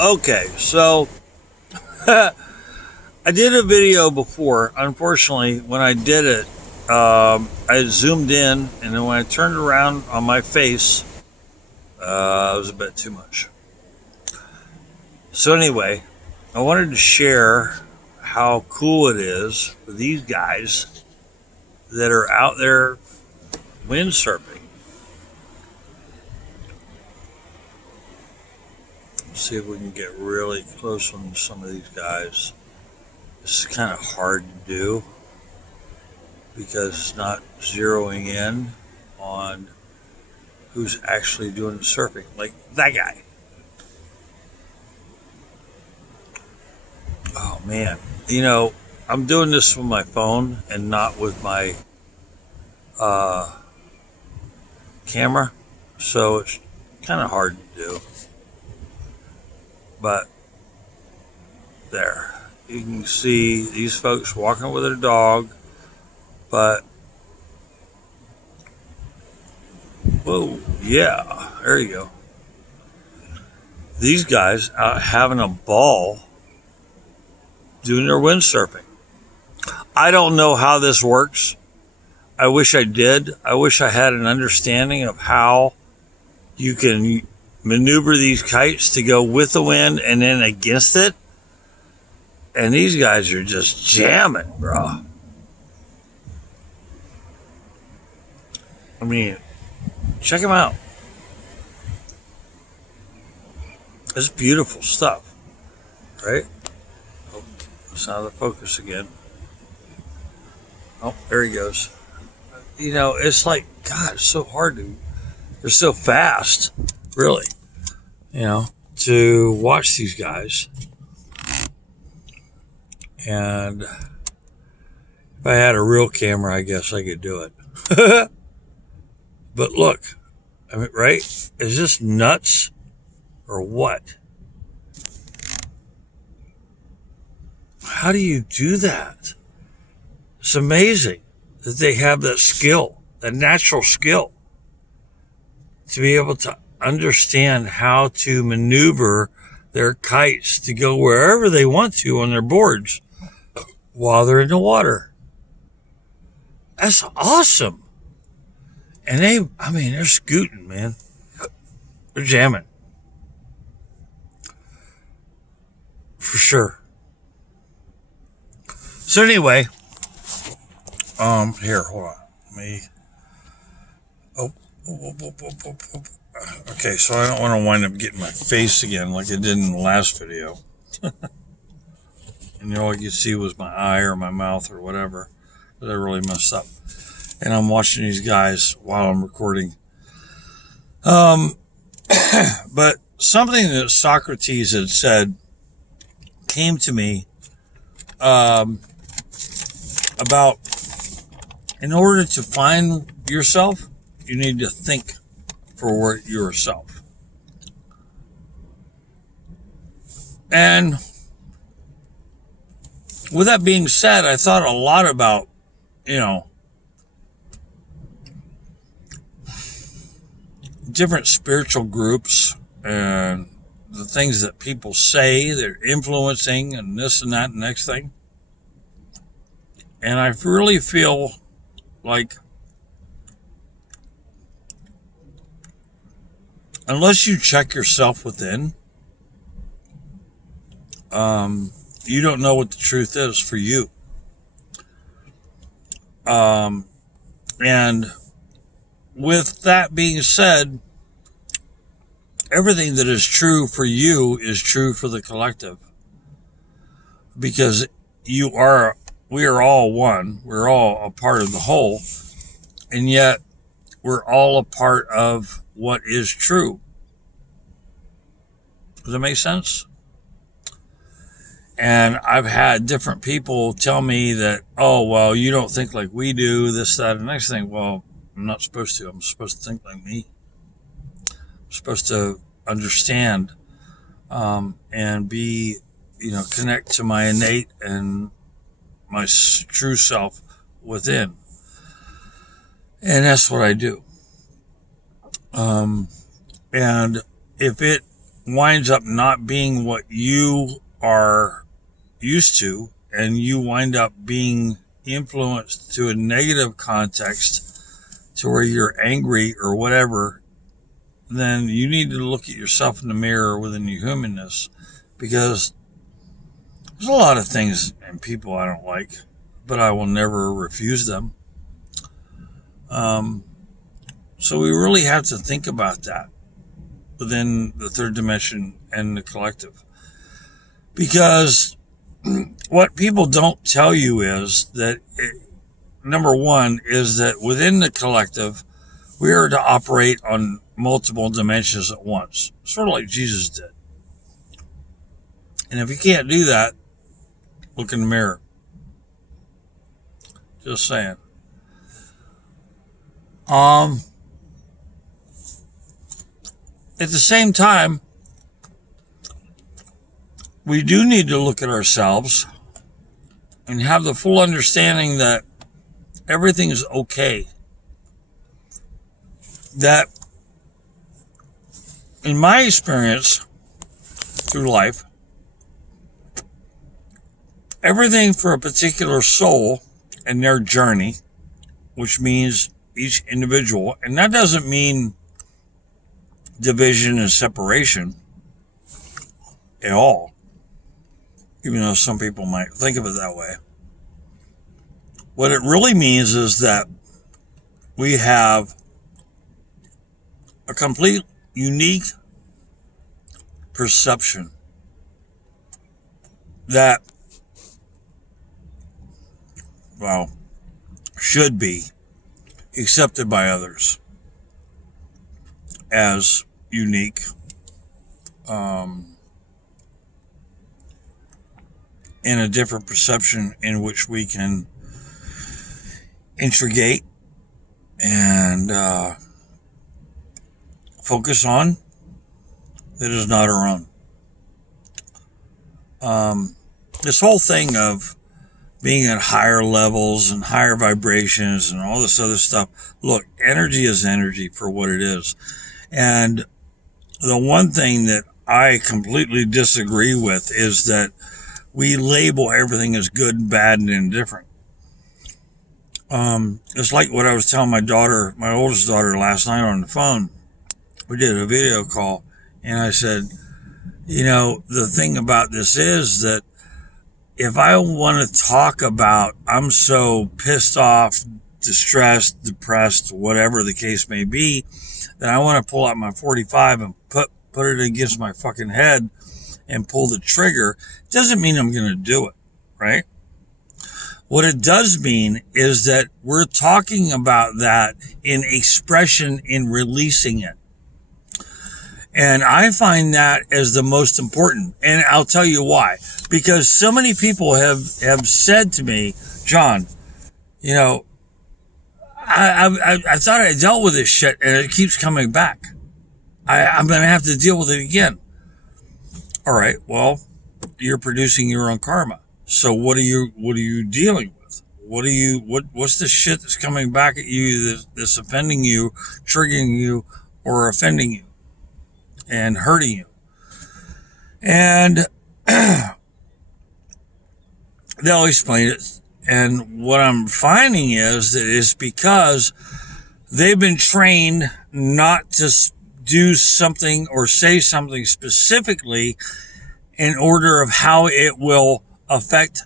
Okay, so I did a video before. Unfortunately, when I did it, I zoomed in, and then when I turned around on my face, it was a bit too much. So anyway, I wanted to share how cool it is for these guys that are out there windsurfing. See if we can get really close on some of these guys. This is kind of hard to do because it's not zeroing in on who's actually doing the surfing, like that guy. Oh man, I'm doing this with my phone and not with my camera, so it's kind of hard to do. But there, you can see these folks walking with their dog, but whoa, yeah, there you go. These guys out having a ball doing their windsurfing. I don't know how this works. I wish I did. I wish I had an understanding of how you can maneuver these kites to go with the wind and then against it. And these guys are just jamming, bro. I mean, check them out. It's beautiful stuff, right? Oh, it's out of the focus again. Oh, there he goes. It's like, God, it's so hard to, they're so fast, really, to watch these guys. And if I had a real camera, I guess I could do it. But look, I mean, right? Is this nuts or what? How do you do that? It's amazing that they have that skill, that natural skill, to be able to understand how to maneuver their kites to go wherever they want to on their boards while they're in the water. That's awesome. And they're scooting, man. They're jamming. For sure. So anyway, here, hold on. Okay, so I don't want to wind up getting my face again like I did in the last video. And all you could see was my eye or my mouth or whatever. But I really messed up. And I'm watching these guys while I'm recording. But something that Socrates had said came to me about, in order to find yourself, you need to think for yourself. And with that being said, I thought a lot about, different spiritual groups and the things that people say they're influencing and this and that and next thing. And I really feel like unless you check yourself within, you don't know what the truth is for you. And with that being said, everything that is true for you is true for the collective, because we are all one. We're all a part of the whole, and yet we're all a part of what is true. Does that make sense? And I've had different people tell me that, oh, well, you don't think like we do, this, that, and the next thing. Well, I'm not supposed to. I'm supposed to think like me. I'm supposed to understand and be, connect to my innate and my true self within. And that's what I do. And if it winds up not being what you are used to, and you wind up being influenced to a negative context to where you're angry or whatever, then you need to look at yourself in the mirror within your humanness, because there's a lot of things and people I don't like, but I will never refuse them. So we really have to think about that within the third dimension and the collective. Because what people don't tell you is that, number one, is that within the collective, we are to operate on multiple dimensions at once, sort of like Jesus did. And if you can't do that, look in the mirror. Just saying. At the same time, we do need to look at ourselves and have the full understanding that everything is okay. That, in my experience through life, everything for a particular soul and their journey, which means each individual, and that doesn't mean division and separation at all, even though some people might think of it that way. What it really means is that we have a complete, unique perception that, well, should be accepted by others as unique, in a different perception in which we can integrate and focus on, that is not our own. This whole thing of being at higher levels and higher vibrations and all this other stuff, look, energy is energy for what it is. And the one thing that I completely disagree with is that we label everything as good and bad and indifferent. It's like what I was telling my daughter, my oldest daughter, last night on the phone. We did a video call, and I said, you know, the thing about this is that if I want to talk about, I'm so pissed off, distressed, depressed, whatever the case may be, that I want to pull out my 45 and put it against my fucking head and pull the trigger, doesn't mean I'm going to do it, right? What it does mean is that we're talking about that in expression, in releasing it. And I find that as the most important. And I'll tell you why. Because so many people have said to me, John, you know, I thought I dealt with this shit and it keeps coming back. I'm going to have to deal with it again. All right, well, you're producing your own karma. So what are you dealing with? What's the shit that's coming back at you that's offending you, triggering you, or offending you and hurting you? And they'll explain it. And what I'm finding is that it's because they've been trained not to do something or say something specifically in order of how it will affect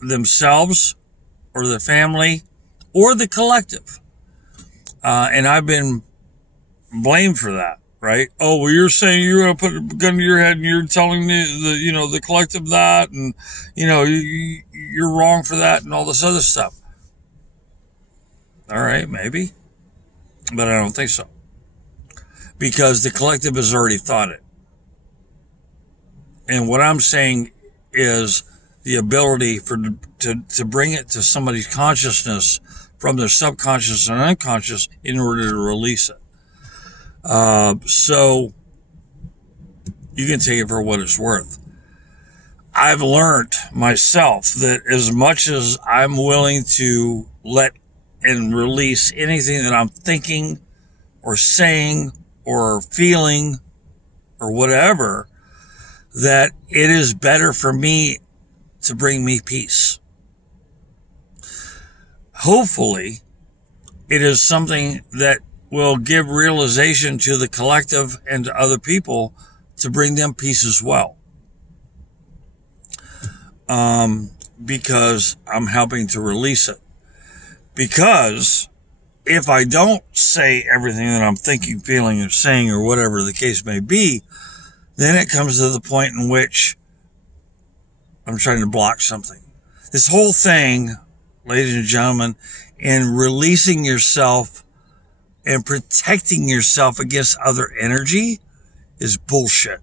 themselves or the family or the collective. And I've been blamed for that, right? Oh, well, you're saying you're going to put a gun to your head and you're telling the collective that, and, you're wrong for that and all this other stuff. All right, maybe, but I don't think so. Because the collective has already thought it. And what I'm saying is the ability to bring it to somebody's consciousness from their subconscious and unconscious in order to release it. So you can take it for what it's worth. I've learned myself that as much as I'm willing to let and release anything that I'm thinking or saying or feeling or whatever, that it is better for me to bring me peace. Hopefully, it is something that will give realization to the collective and to other people to bring them peace as well. Because I'm helping to release it. Because if I don't say everything that I'm thinking, feeling, or saying, or whatever the case may be, then it comes to the point in which I'm trying to block something. This whole thing, ladies and gentlemen, in releasing yourself and protecting yourself against other energy is bullshit.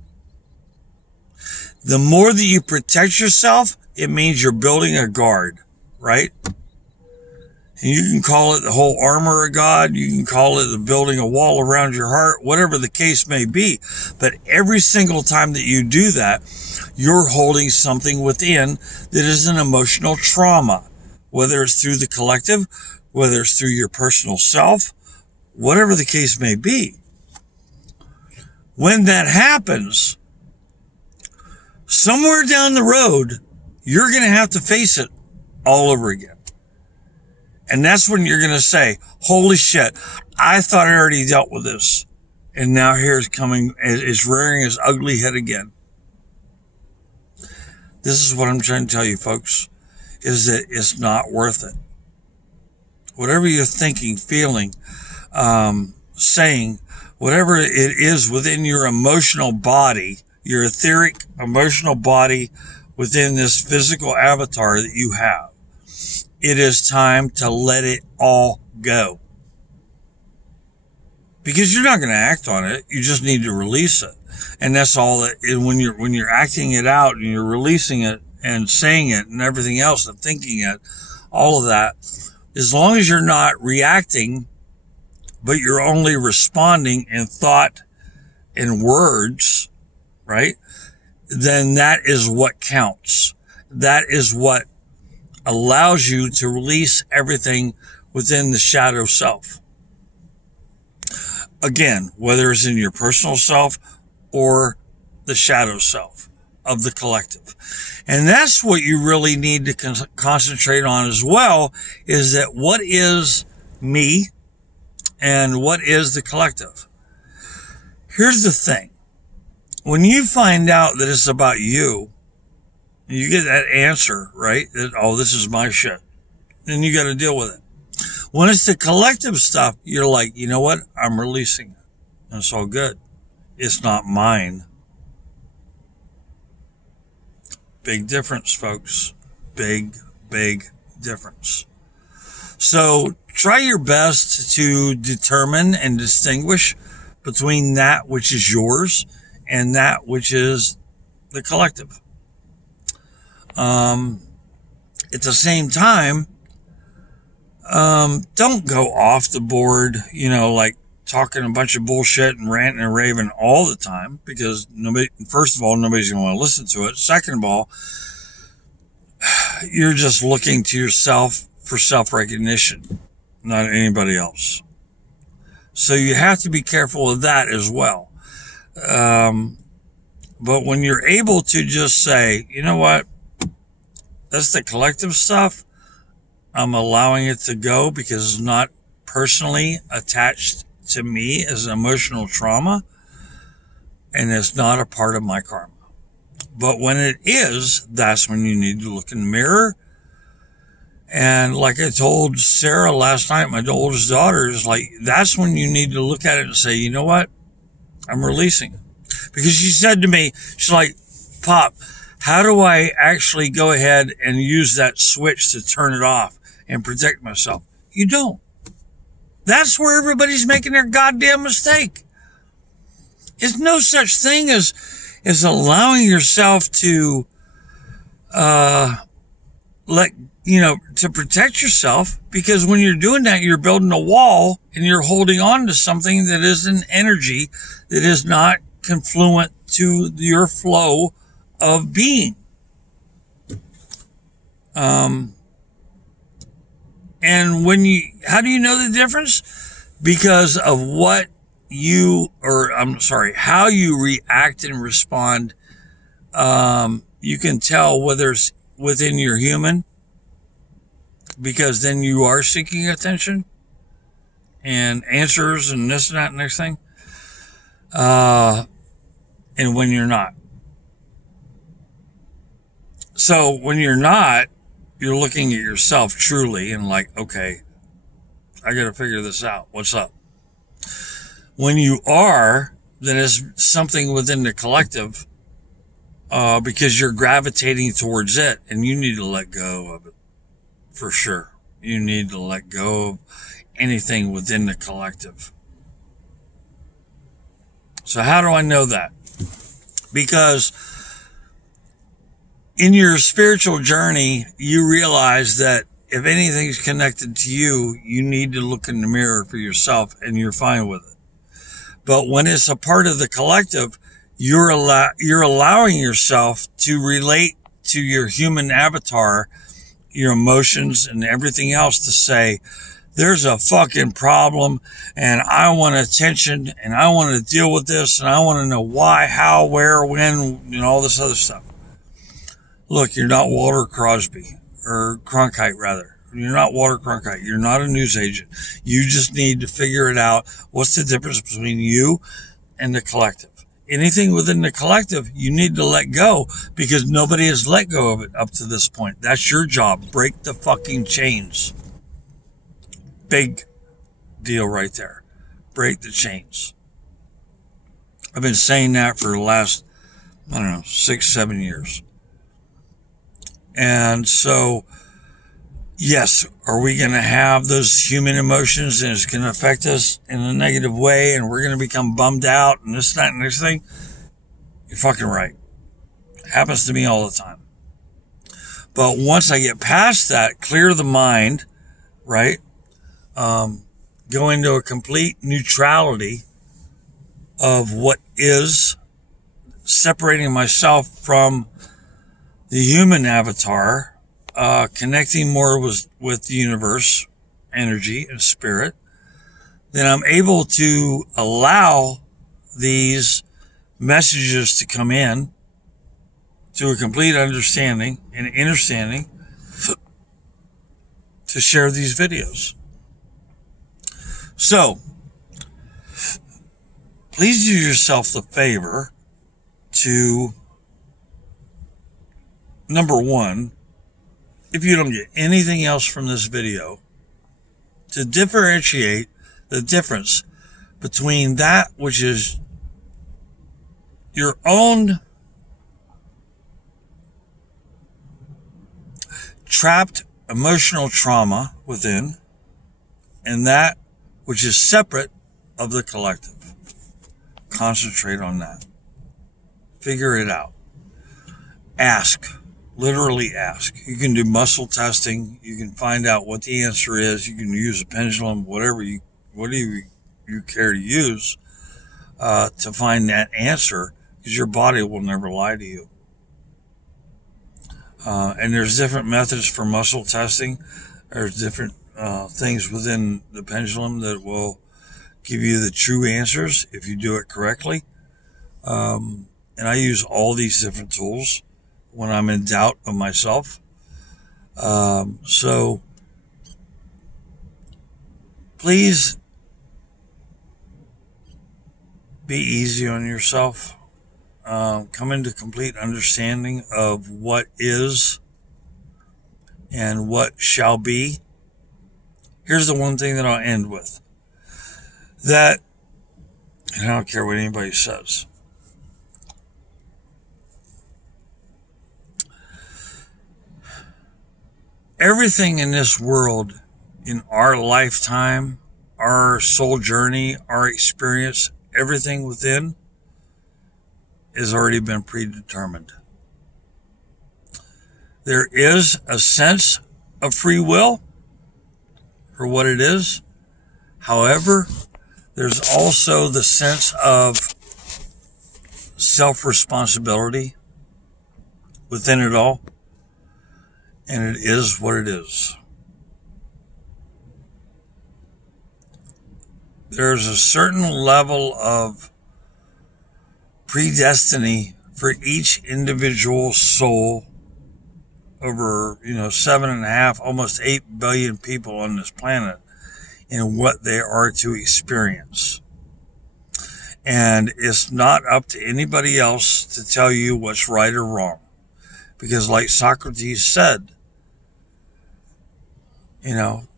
The more that you protect yourself, it means you're building a guard, right? And you can call it the whole armor of God. You can call it the building a wall around your heart, whatever the case may be. But every single time that you do that, you're holding something within that is an emotional trauma, whether it's through the collective, whether it's through your personal self, whatever the case may be. When that happens, somewhere down the road, you're going to have to face it all over again. And that's when you're going to say, holy shit, I thought I already dealt with this. And now here's coming, it's rearing its ugly head again. This is what I'm trying to tell you, folks, is that it's not worth it. Whatever you're thinking, feeling, saying, whatever it is within your emotional body, your etheric emotional body within this physical avatar that you have, it is time to let it all go. Because you're not going to act on it. You just need to release it. And that's all that, when you're acting it out and you're releasing it and saying it and everything else and thinking it, all of that, as long as you're not reacting, but you're only responding in thought and words, right? Then that is what counts. That is what allows you to release everything within the shadow self. Again, whether it's in your personal self or the shadow self of the collective. And that's what you really need to concentrate on as well, is that what is me and what is the collective? Here's the thing. When you find out that it's about you, and you get that answer, right? That, oh, this is my shit. Then you got to deal with it. When it's the collective stuff, you're like, you know what? I'm releasing it. And it's all good. It's not mine. Big difference, folks. Big, big difference. So try your best to determine and distinguish between that which is yours and that which is the collective. At the same time, don't go off the board, like talking a bunch of bullshit and ranting and raving all the time, because first of all, nobody's going to want to listen to it. Second of all, you're just looking to yourself for self-recognition, not anybody else. So you have to be careful of that as well. But when you're able to just say, you know what, that's the collective stuff, I'm allowing it to go because it's not personally attached to me as an emotional trauma, and it's not a part of my karma. But when it is, that's when you need to look in the mirror. And like I told Sarah last night, my oldest daughter, is like, that's when you need to look at it and say, you know what? I'm releasing it. Because she said to me, she's like, Pop, how do I actually go ahead and use that switch to turn it off and protect myself? You don't. That's where everybody's making their goddamn mistake. There's no such thing as allowing yourself to to protect yourself, because when you're doing that, you're building a wall and you're holding on to something that is an energy that is not confluent to your flow of being. And how do you know the difference? Because of what how you react and respond, you can tell whether it's within your human, because then you are seeking attention and answers and this and that and next thing, and when you're not. So when you're not, you're looking at yourself truly and like, okay, I got to figure this out. What's up? When you are, then it's something within the collective, because you're gravitating towards it, and you need to let go of it for sure. You need to let go of anything within the collective. So how do I know that? Because in your spiritual journey, you realize that if anything's connected to you, you need to look in the mirror for yourself, and you're fine with it. But when it's a part of the collective, you're allowing yourself to relate to your human avatar, your emotions and everything else, to say, there's a fucking problem and I want attention and I want to deal with this and I want to know why, how, where, when, all this other stuff. Look, you're not Walter Crosby, or Cronkite rather. You're not Walter Cronkite. You're not a news agent. You just need to figure it out. What's the difference between you and the collective? Anything within the collective, you need to let go, because nobody has let go of it up to this point. That's your job. Break the fucking chains. Big deal right there. Break the chains. I've been saying that for the last, 6, 7 years. And so, yes, are we going to have those human emotions and it's going to affect us in a negative way and we're going to become bummed out and this, that, and this thing? You're fucking right. It happens to me all the time. But once I get past that, clear the mind, right? Go into a complete neutrality of what is, separating myself from the human avatar, connecting more with the universe, energy and spirit, then I'm able to allow these messages to come in to a complete understanding and understanding to share these videos. So, please do yourself the favor to, number one, if you don't get anything else from this video, to differentiate the difference between that which is your own trapped emotional trauma within, and that which is separate of the collective. Concentrate on that. Figure it out. Ask. Literally ask. You can do muscle testing. You can find out what the answer is. You can use a pendulum, whatever you care to use, to find that answer, because your body will never lie to you. And there's different methods for muscle testing. There's different things within the pendulum that will give you the true answers if you do it correctly. And I use all these different tools when I'm in doubt of myself. So please be easy on yourself. Come into complete understanding of what is and what shall be. Here's the one thing that I'll end with. That, and I don't care what anybody says, everything in this world, in our lifetime, our soul journey, our experience, everything within has already been predetermined. There is a sense of free will for what it is. However, there's also the sense of self-responsibility within it all. And it is what it is. there's a certain level of predestiny for each individual soul over, 7.5, almost 8 billion people on this planet in what they are to experience. And it's not up to anybody else to tell you what's right or wrong. Because like Socrates said,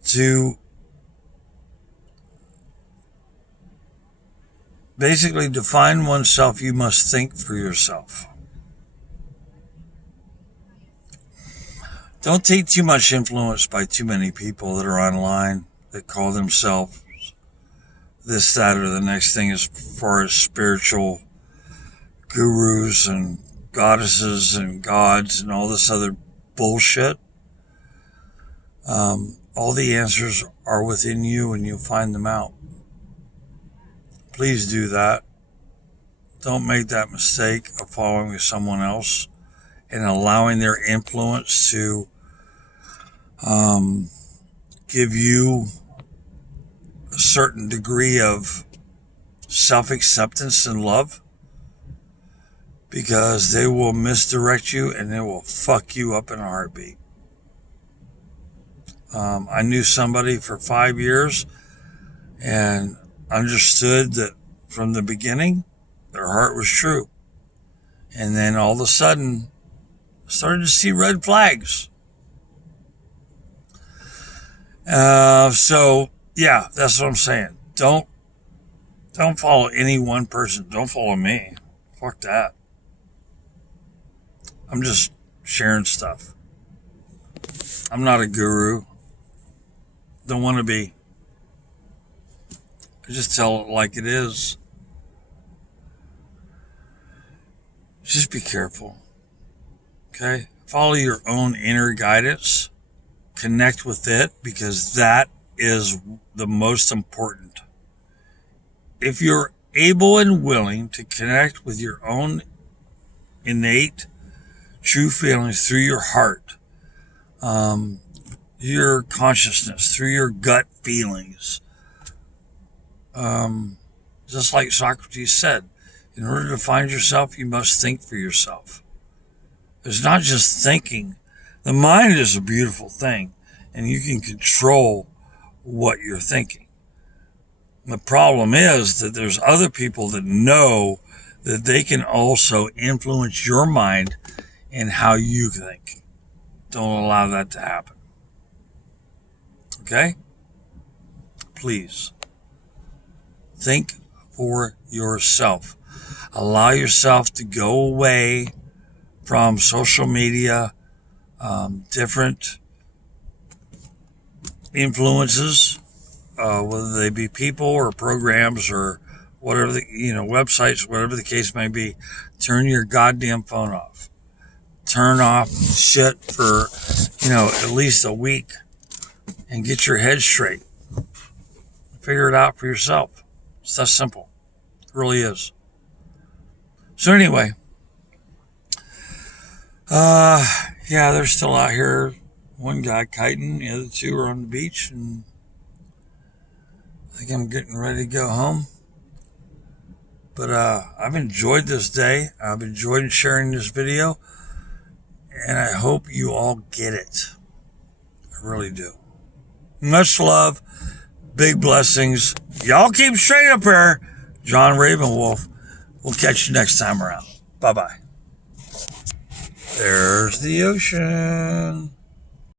to basically define oneself, you must think for yourself. Don't take too much influence by too many people that are online that call themselves this, that, or the next thing as far as spiritual gurus and goddesses and gods and all this other bullshit. All the answers are within you and you'll find them out. Please do that. Don't make that mistake of following someone else and allowing their influence to give you a certain degree of self-acceptance and love, because they will misdirect you and they will fuck you up in a heartbeat. I knew somebody for 5 years and understood that from the beginning their heart was true, and then all of a sudden started to see red flags. So yeah, that's what I'm saying. Don't follow any one person. Don't follow me. Fuck that. I'm just sharing stuff. I'm not a guru. Don't want to be. I just tell it like it is. Just be careful. Okay? Follow your own inner guidance. Connect with it, because that is the most important. If you're able and willing to connect with your own innate true feelings through your heart, your consciousness, through your gut feelings, just like Socrates said, in order to find yourself, you must think for yourself. It's not just thinking. The mind is a beautiful thing, and you can control what you're thinking. The problem is that there's other people that know that they can also influence your mind and how you think. Don't allow that to happen. Okay? Please. Think for yourself. Allow yourself to go away from social media, different influences, whether they be people or programs or whatever websites, whatever the case may be. Turn your goddamn phone off. Turn off shit for, at least a week and get your head straight. Figure it out for yourself. It's that simple. It really is. So anyway, yeah, they're still out here. One guy kiting, the other two are on the beach, and I think I'm getting ready to go home. But I've enjoyed this day. I've enjoyed sharing this video, and I hope you all get it. I really do. Much love, big blessings. Y'all keep straight up here. John Ravenwolf. We'll catch you next time around. Bye-bye. There's the ocean.